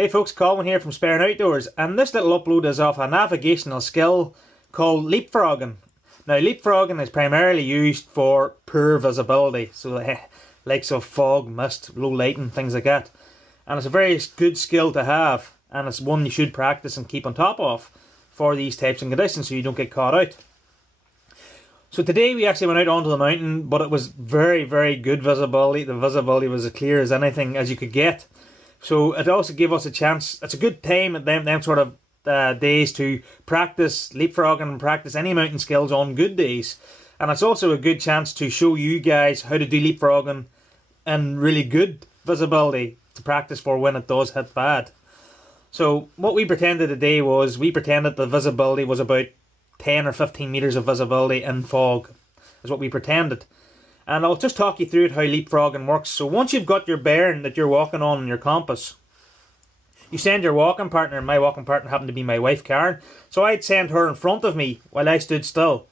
Hey folks, Colin here from Sparing Outdoors, and this little upload is of a navigational skill called leapfrogging. Now leapfrogging is primarily used for poor visibility, so likes of fog, mist, low lighting, things like that. And it's a very good skill to have, and it's one you should practice and keep on top of for these types of conditions so you don't get caught out. So today we actually went out onto the mountain, but it was very, very good visibility. The visibility was as clear as anything as you could get. So it also gave us a chance. It's a good time at them sort of days to practice leapfrogging and practice any mountain skills on good days. And it's also a good chance to show you guys how to do leapfrogging in really good visibility to practice for when it does hit bad. So what we pretended today was we pretended the visibility was about 10 or 15 meters of visibility in fog is what we pretended. And I'll just talk you through how leapfrogging works. So once you've got your bearing that you're walking on your compass, you send your walking partner, and my walking partner happened to be my wife Karen, so I'd send her in front of me while I stood still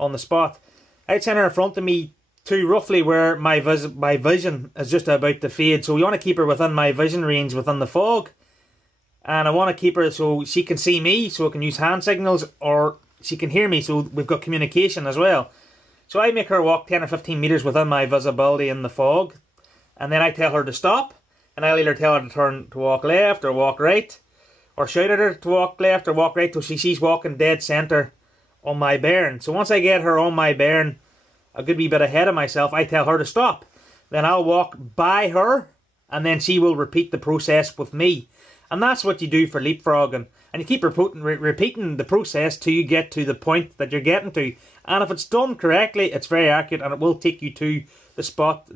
on the spot. I'd send her in front of me to roughly where my vision is just about to fade. So we want to keep her within my vision range within the fog. And I want to keep her so she can see me, so I can use hand signals, or she can hear me, so we've got communication as well. So I make her walk 10 or 15 meters within my visibility in the fog, and then I tell her to stop, and I'll either tell her to turn to walk left or walk right, or shout at her to walk left or walk right till she's walking dead centre on my bearing. So once I get her on my bearing a good wee bit ahead of myself, I tell her to stop. Then I'll walk by her, and then she will repeat the process with me. And that's what you do for leapfrogging. And you keep repeating the process till you get to the point that you're getting to. And if it's done correctly, it's very accurate and it will take you to the spot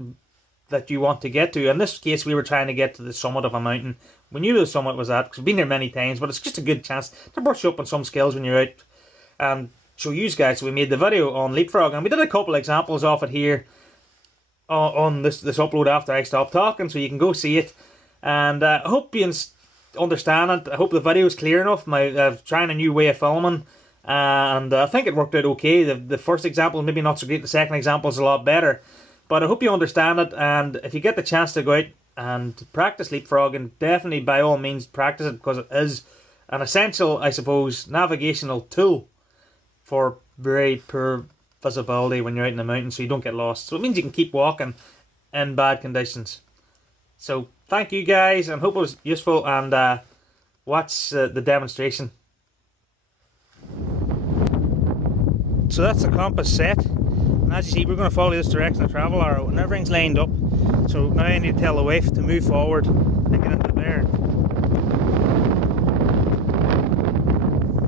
that you want to get to. In this case, we were trying to get to the summit of a mountain. We knew the summit was at because we've been there many times, but it's just a good chance to brush up on some skills when you're out and show you guys. So we made the video on leapfrogging. We did a couple examples of it here on this upload after I stopped talking, so you can go see it. And I hope you understand it. I hope the video is clear enough. Trying a new way of filming, and I think it worked out okay. The first example maybe not so great. The second example is a lot better, but I hope you understand it. And if you get the chance to go out and practice leapfrogging, definitely by all means practice it, because it is an essential, I suppose, navigational tool for very poor visibility when you're out in the mountains, so you don't get lost. So it means you can keep walking in bad conditions. So thank you guys, and hope it was useful, and watch the demonstration. So that's the compass set, and as you see, we're going to follow this direction of travel arrow, and everything's lined up. So now I need to tell the wife to move forward and get into the bearing.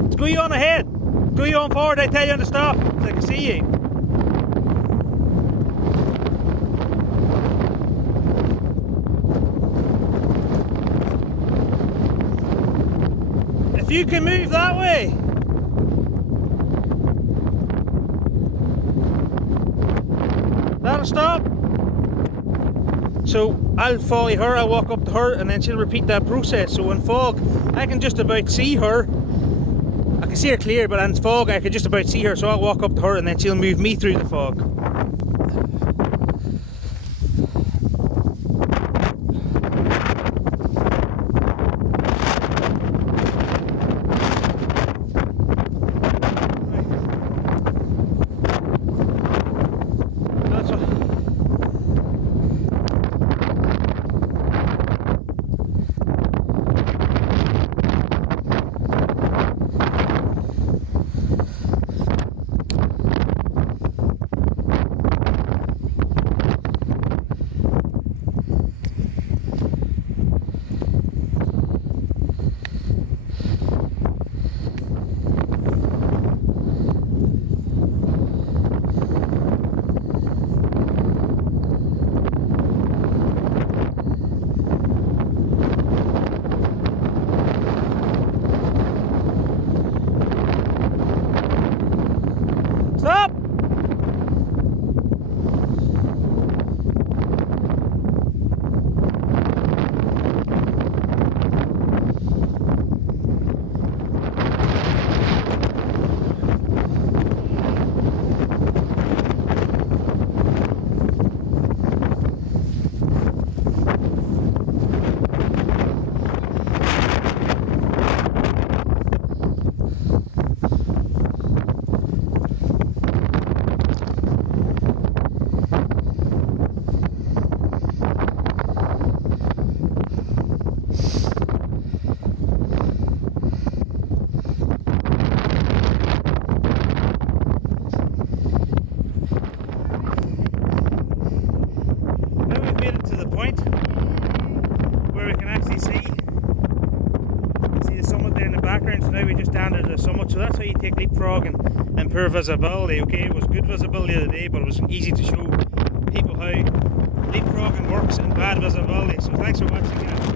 Let's go you on ahead. Go you on forward. I tell you to stop so I can see you. If you can move that way. That'll stop. So I'll follow her, I'll walk up to her, and then she'll repeat that process. So in fog, I can just about see her. I can see her clear, but in fog I can just about see her, so I'll walk up to her and then she'll move me through the fog. so now we just down to the summit, so that's how you take leapfrogging and poor visibility. Okay, it was good visibility today, but it was easy to show people how leapfrogging works in bad visibility. So thanks for watching, guys.